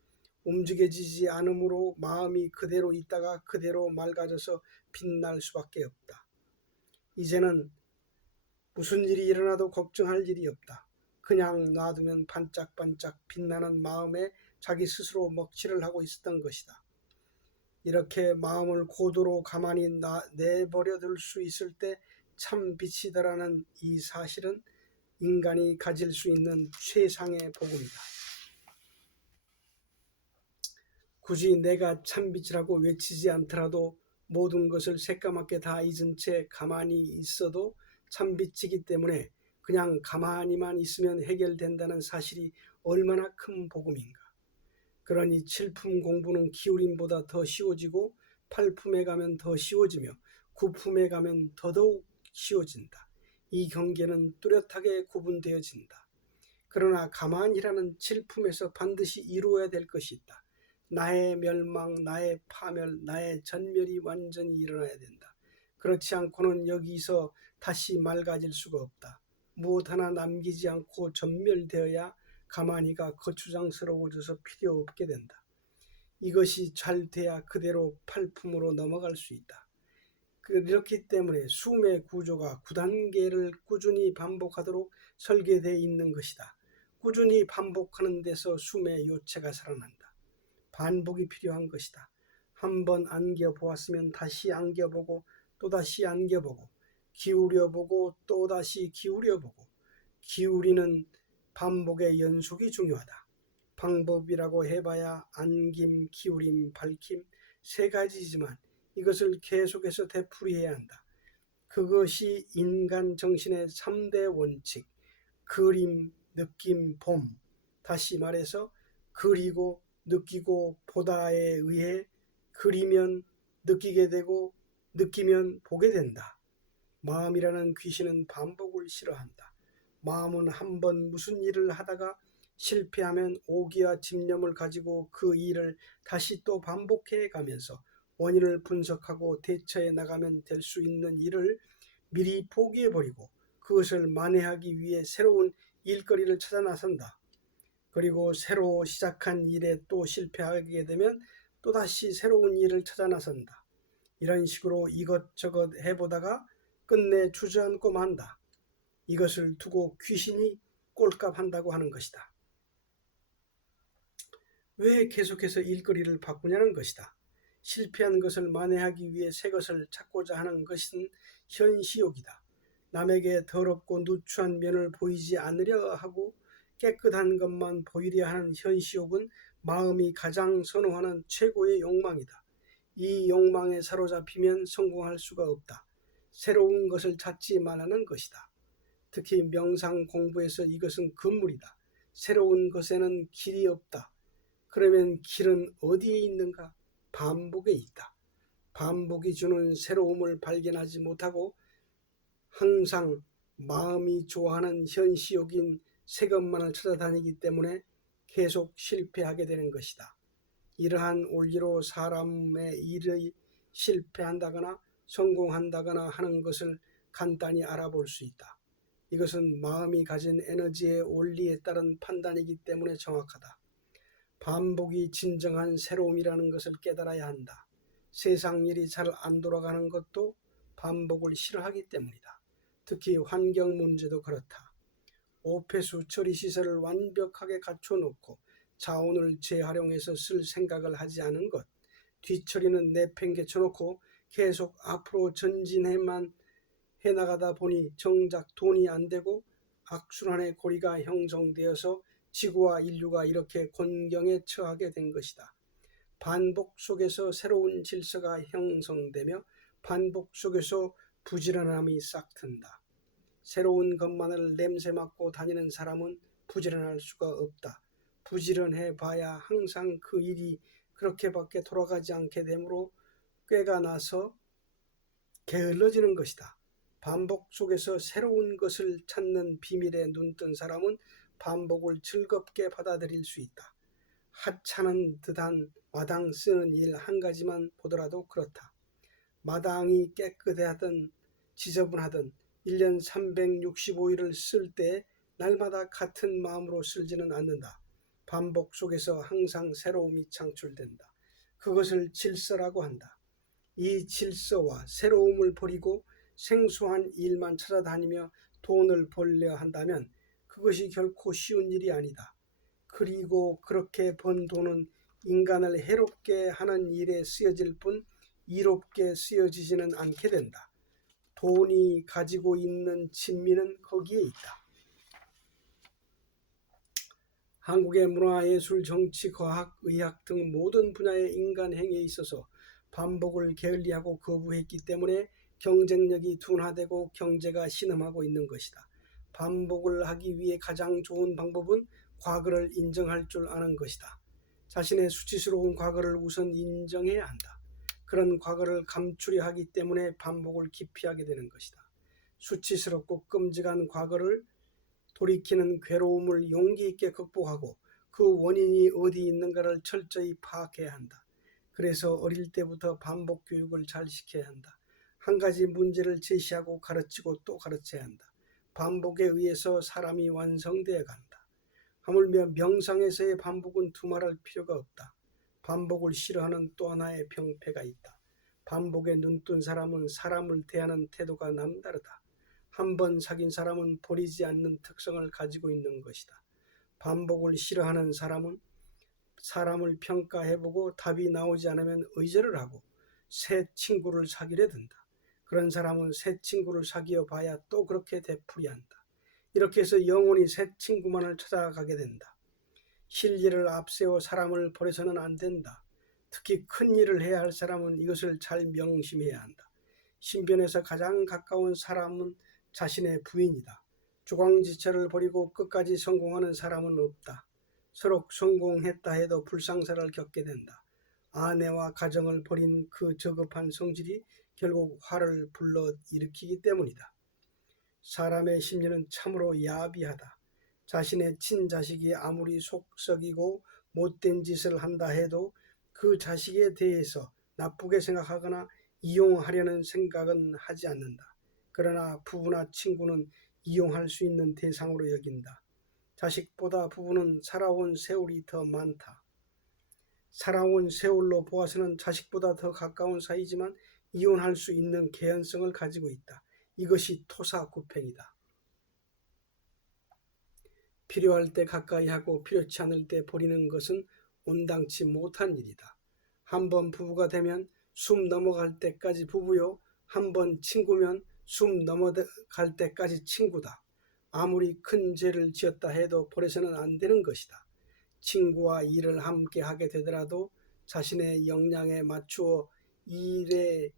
움직여지지 않으므로 마음이 그대로 있다가 그대로 맑아져서 빛날 수밖에 없다. 이제는 무슨 일이 일어나도 걱정할 일이 없다. 그냥 놔두면 반짝반짝 빛나는 마음에 자기 스스로 먹칠을 하고 있었던 것이다. 이렇게 마음을 고도로 가만히 내버려 둘 수 있을 때 참 빛이다라는 이 사실은 인간이 가질 수 있는 최상의 복음이다. 굳이 내가 참빛이라고 외치지 않더라도 모든 것을 새까맣게 다 잊은 채 가만히 있어도 참빛이기 때문에 그냥 가만히만 있으면 해결된다는 사실이 얼마나 큰 복음인가. 그러니 7품 공부는 기울임보다 더 쉬워지고 8품에 가면 더 쉬워지며 9품에 가면 더더욱 쉬워진다. 이 경계는 뚜렷하게 구분되어진다. 그러나 가만히라는 7품에서 반드시 이루어야 될 것이 있다. 나의 멸망, 나의 파멸, 나의 전멸이 완전히 일어나야 된다. 그렇지 않고는 여기서 다시 맑아질 수가 없다. 무엇 하나 남기지 않고 전멸되어야 가만히가 거추장스러워져서 필요 없게 된다. 이것이 잘 돼야 그대로 8품으로 넘어갈 수 있다. 그렇기 때문에 숨의 구조가 9단계를 꾸준히 반복하도록 설계되어 있는 것이다. 꾸준히 반복하는 데서 숨의 요체가 살아난다. 반복이 필요한 것이다. 한번 안겨보았으면 다시 안겨보고 또다시 안겨보고 기울여보고 또다시 기울여보고 기울이는 반복의 연속이 중요하다. 방법이라고 해봐야 안김, 기울임, 밝힘 3가지지만 이것을 계속해서 되풀이해야 한다. 그것이 인간 정신의 3대 원칙, 그림, 느낌, 봄. 다시 말해서 그리고 느끼고 보다에 의해 그리면 느끼게 되고 느끼면 보게 된다. 마음이라는 귀신은 반복을 싫어한다. 마음은 한번 무슨 일을 하다가 실패하면 오기와 집념을 가지고 그 일을 다시 또 반복해 가면서 원인을 분석하고 대처해 나가면 될 수 있는 일을 미리 포기해버리고 그것을 만회하기 위해 새로운 일거리를 찾아 나선다. 그리고 새로 시작한 일에 또 실패하게 되면 또다시 새로운 일을 찾아 나선다. 이런 식으로 이것저것 해보다가 끝내 주저앉고 만다. 이것을 두고 귀신이 꼴값한다고 하는 것이다. 왜 계속해서 일거리를 바꾸냐는 것이다. 실패한 것을 만회하기 위해 새 것을 찾고자 하는 것은 현시욕이다. 남에게 더럽고 누추한 면을 보이지 않으려 하고 깨끗한 것만 보이려 하는 현시욕은 마음이 가장 선호하는 최고의 욕망이다. 이 욕망에 사로잡히면 성공할 수가 없다. 새로운 것을 찾지 말라는 것이다. 특히 명상 공부에서 이것은 금물이다. 새로운 것에는 길이 없다. 그러면 길은 어디에 있는가? 반복에 있다. 반복이 주는 새로움을 발견하지 못하고 항상 마음이 좋아하는 현시욕인 새 것만을 찾아다니기 때문에 계속 실패하게 되는 것이다. 이러한 원리로 사람의 일이 실패한다거나 성공한다거나 하는 것을 간단히 알아볼 수 있다. 이것은 마음이 가진 에너지의 원리에 따른 판단이기 때문에 정확하다. 반복이 진정한 새로움이라는 것을 깨달아야 한다. 세상 일이 잘 안 돌아가는 것도 반복을 싫어하기 때문이다. 특히 환경 문제도 그렇다. 오폐수 처리 시설을 완벽하게 갖춰놓고 자원을 재활용해서 쓸 생각을 하지 않은 것, 뒤처리는 내팽개쳐놓고 계속 앞으로 전진해만 해나가다 보니 정작 돈이 안 되고 악순환의 고리가 형성되어서 지구와 인류가 이렇게 곤경에 처하게 된 것이다. 반복 속에서 새로운 질서가 형성되며 반복 속에서 부지런함이 싹튼다. 새로운 것만을 냄새 맡고 다니는 사람은 부지런할 수가 없다. 부지런해 봐야 항상 그 일이 그렇게밖에 돌아가지 않게 되므로 꾀가 나서 게을러지는 것이다. 반복 속에서 새로운 것을 찾는 비밀에 눈뜬 사람은 반복을 즐겁게 받아들일 수 있다. 하찮은 듯한 마당 쓰는 일 한 가지만 보더라도 그렇다. 마당이 깨끗하든 지저분하든 1년 365일을 쓸 때 날마다 같은 마음으로 쓸지는 않는다. 반복 속에서 항상 새로움이 창출된다. 그것을 질서라고 한다. 이 질서와 새로움을 버리고 생소한 일만 찾아다니며 돈을 벌려 한다면 그것이 결코 쉬운 일이 아니다. 그리고 그렇게 번 돈은 인간을 해롭게 하는 일에 쓰여질 뿐 이롭게 쓰여지지는 않게 된다. 돈이 가지고 있는 진미는 거기에 있다. 한국의 문화, 예술, 정치, 과학, 의학 등 모든 분야의 인간 행위에 있어서 반복을 게을리하고 거부했기 때문에 경쟁력이 둔화되고 경제가 신음하고 있는 것이다. 반복을 하기 위해 가장 좋은 방법은 과거를 인정할 줄 아는 것이다. 자신의 수치스러운 과거를 우선 인정해야 한다. 그런 과거를 감추려 하기 때문에 반복을 기피하게 되는 것이다. 수치스럽고 끔찍한 과거를 돌이키는 괴로움을 용기 있게 극복하고 그 원인이 어디 있는가를 철저히 파악해야 한다. 그래서 어릴 때부터 반복 교육을 잘 시켜야 한다. 한 가지 문제를 제시하고 가르치고 또 가르쳐야 한다. 반복에 의해서 사람이 완성되어 간다. 하물며 명상에서의 반복은 두말할 필요가 없다. 반복을 싫어하는 또 하나의 병폐가 있다. 반복에 눈뜬 사람은 사람을 대하는 태도가 남다르다. 한 번 사귄 사람은 버리지 않는 특성을 가지고 있는 것이다. 반복을 싫어하는 사람은 사람을 평가해보고 답이 나오지 않으면 의절을 하고 새 친구를 사귀려 든다. 그런 사람은 새 친구를 사귀어 봐야 또 그렇게 되풀이한다. 이렇게 해서 영원히 새 친구만을 찾아가게 된다. 실리를 앞세워 사람을 버려서는 안 된다. 특히 큰 일을 해야 할 사람은 이것을 잘 명심해야 한다. 신변에서 가장 가까운 사람은 자신의 부인이다. 주광지철을 버리고 끝까지 성공하는 사람은 없다. 서로 성공했다 해도 불상사를 겪게 된다. 아내와 가정을 버린 그 저급한 성질이 결국 화를 불러 일으키기 때문이다. 사람의 심리는 참으로 야비하다. 자신의 친자식이 아무리 속썩이고 못된 짓을 한다 해도 그 자식에 대해서 나쁘게 생각하거나 이용하려는 생각은 하지 않는다. 그러나 부부나 친구는 이용할 수 있는 대상으로 여긴다. 자식보다 부부는 살아온 세월이 더 많다. 살아온 세월로 보아서는 자식보다 더 가까운 사이지만 이혼할 수 있는 개연성을 가지고 있다. 이것이 토사구팽이다. 필요할 때 가까이 하고 필요치 않을 때 버리는 것은 온당치 못한 일이다. 한번 부부가 되면 숨 넘어갈 때까지 부부요. 한번 친구면 숨 넘어갈 때까지 친구다. 아무리 큰 죄를 지었다 해도 버려서는 안 되는 것이다. 친구와 일을 함께 하게 되더라도 자신의 역량에 맞추어 일에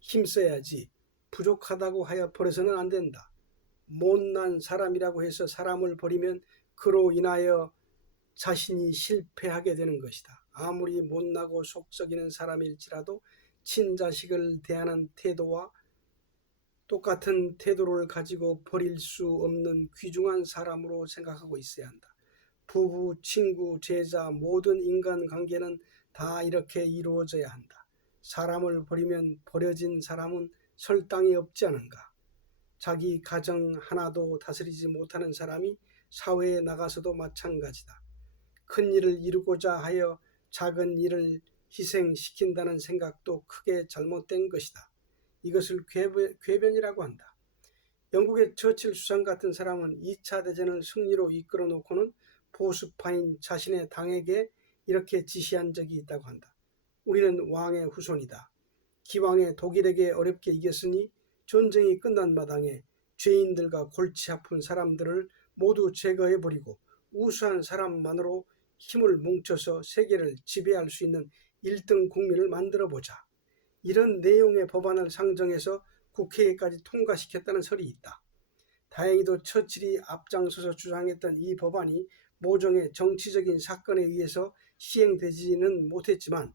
힘써야지 부족하다고 하여 버려서는 안 된다. 못난 사람이라고 해서 사람을 버리면 그로 인하여 자신이 실패하게 되는 것이다. 아무리 못나고 속썩이는 사람일지라도 친자식을 대하는 태도와 똑같은 태도를 가지고 버릴 수 없는 귀중한 사람으로 생각하고 있어야 한다. 부부, 친구, 제자, 모든 인간관계는 다 이렇게 이루어져야 한다. 사람을 버리면 버려진 사람은 설당이 없지 않은가. 자기 가정 하나도 다스리지 못하는 사람이 사회에 나가서도 마찬가지다. 큰 일을 이루고자 하여 작은 일을 희생시킨다는 생각도 크게 잘못된 것이다. 이것을 궤변이라고 한다. 영국의 처칠 수상 같은 사람은 2차 대전을 승리로 이끌어 놓고는 보수파인 자신의 당에게 이렇게 지시한 적이 있다고 한다. 우리는 왕의 후손이다. 기왕에 독일에게 어렵게 이겼으니 전쟁이 끝난 마당에 죄인들과 골치 아픈 사람들을 모두 제거해버리고 우수한 사람만으로 힘을 뭉쳐서 세계를 지배할 수 있는 1등 국민을 만들어보자. 이런 내용의 법안을 상정해서 국회에까지 통과시켰다는 설이 있다. 다행히도 처칠이 앞장서서 주장했던 이 법안이 모종의 정치적인 사건에 의해서 시행되지는 못했지만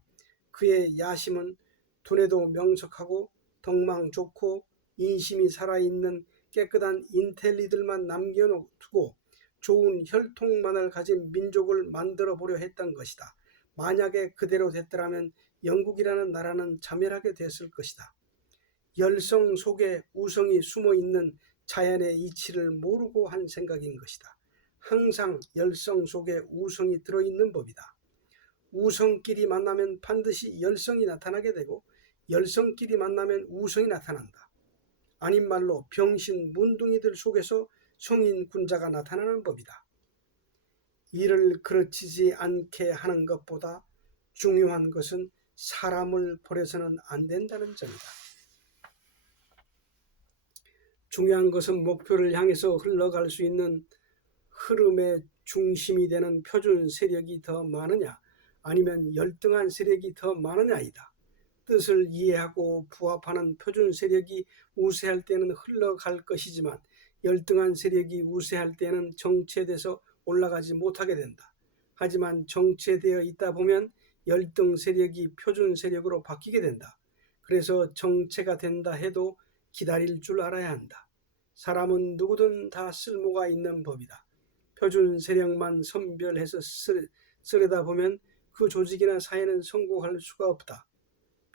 그의 야심은 두뇌도 명석하고 덕망 좋고 인심이 살아있는 깨끗한 인텔리들만 남겨두고 좋은 혈통만을 가진 민족을 만들어 보려 했던 것이다. 만약에 그대로 됐더라면 영국이라는 나라는 자멸하게 됐을 것이다. 열성 속에 우성이 숨어있는 자연의 이치를 모르고 한 생각인 것이다. 항상 열성 속에 우성이 들어있는 법이다. 우성끼리 만나면 반드시 열성이 나타나게 되고 열성끼리 만나면 우성이 나타난다. 아닌 말로 병신 문둥이들 속에서 성인 군자가 나타나는 법이다. 이를 그르치지 않게 하는 것보다 중요한 것은 사람을 버려서는 안 된다는 점이다. 중요한 것은 목표를 향해서 흘러갈 수 있는 흐름의 중심이 되는 표준 세력이 더 많으냐 아니면 열등한 세력이 더 많으냐이다. 뜻을 이해하고 부합하는 표준 세력이 우세할 때는 흘러갈 것이지만 열등한 세력이 우세할 때는 정체돼서 올라가지 못하게 된다. 하지만 정체되어 있다 보면 열등 세력이 표준 세력으로 바뀌게 된다. 그래서 정체가 된다 해도 기다릴 줄 알아야 한다. 사람은 누구든 다 쓸모가 있는 법이다. 표준 세력만 선별해서 쓰려다 보면 그 조직이나 사회는 성공할 수가 없다.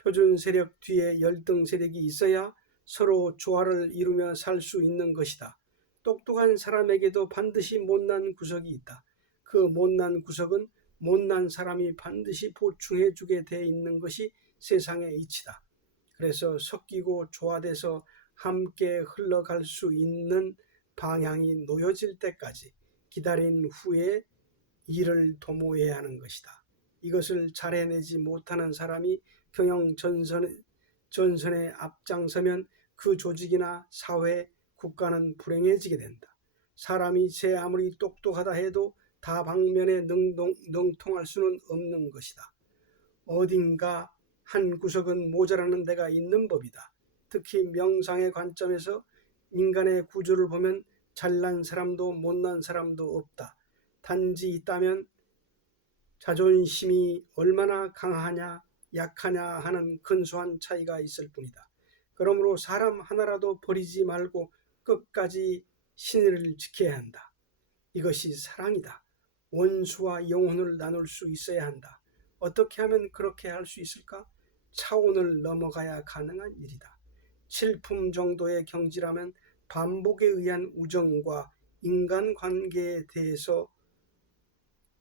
표준 세력 뒤에 열등 세력이 있어야 서로 조화를 이루며 살 수 있는 것이다. 똑똑한 사람에게도 반드시 못난 구석이 있다. 그 못난 구석은 못난 사람이 반드시 보충해 주게 돼 있는 것이 세상의 이치다. 그래서 섞이고 조화돼서 함께 흘러갈 수 있는 방향이 놓여질 때까지 기다린 후에 이를 도모해야 하는 것이다. 이것을 잘 해내지 못하는 사람이 경영 전선에 앞장서면 그 조직이나 사회, 국가는 불행해지게 된다. 사람이 제 아무리 똑똑하다 해도 다방면에 능통할 수는 없는 것이다. 어딘가 한 구석은 모자라는 데가 있는 법이다. 특히 명상의 관점에서 인간의 구조를 보면 잘난 사람도 못난 사람도 없다. 단지 있다면 자존심이 얼마나 강하냐 약하냐 하는 근소한 차이가 있을 뿐이다. 그러므로 사람 하나라도 버리지 말고 끝까지 신의를 지켜야 한다. 이것이 사랑이다. 원수와 영혼을 나눌 수 있어야 한다. 어떻게 하면 그렇게 할 수 있을까? 차원을 넘어가야 가능한 일이다. 7품 정도의 경지라면 반복에 의한 우정과 인간관계에 대해서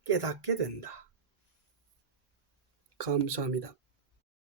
깨닫게 된다. 감사합니다.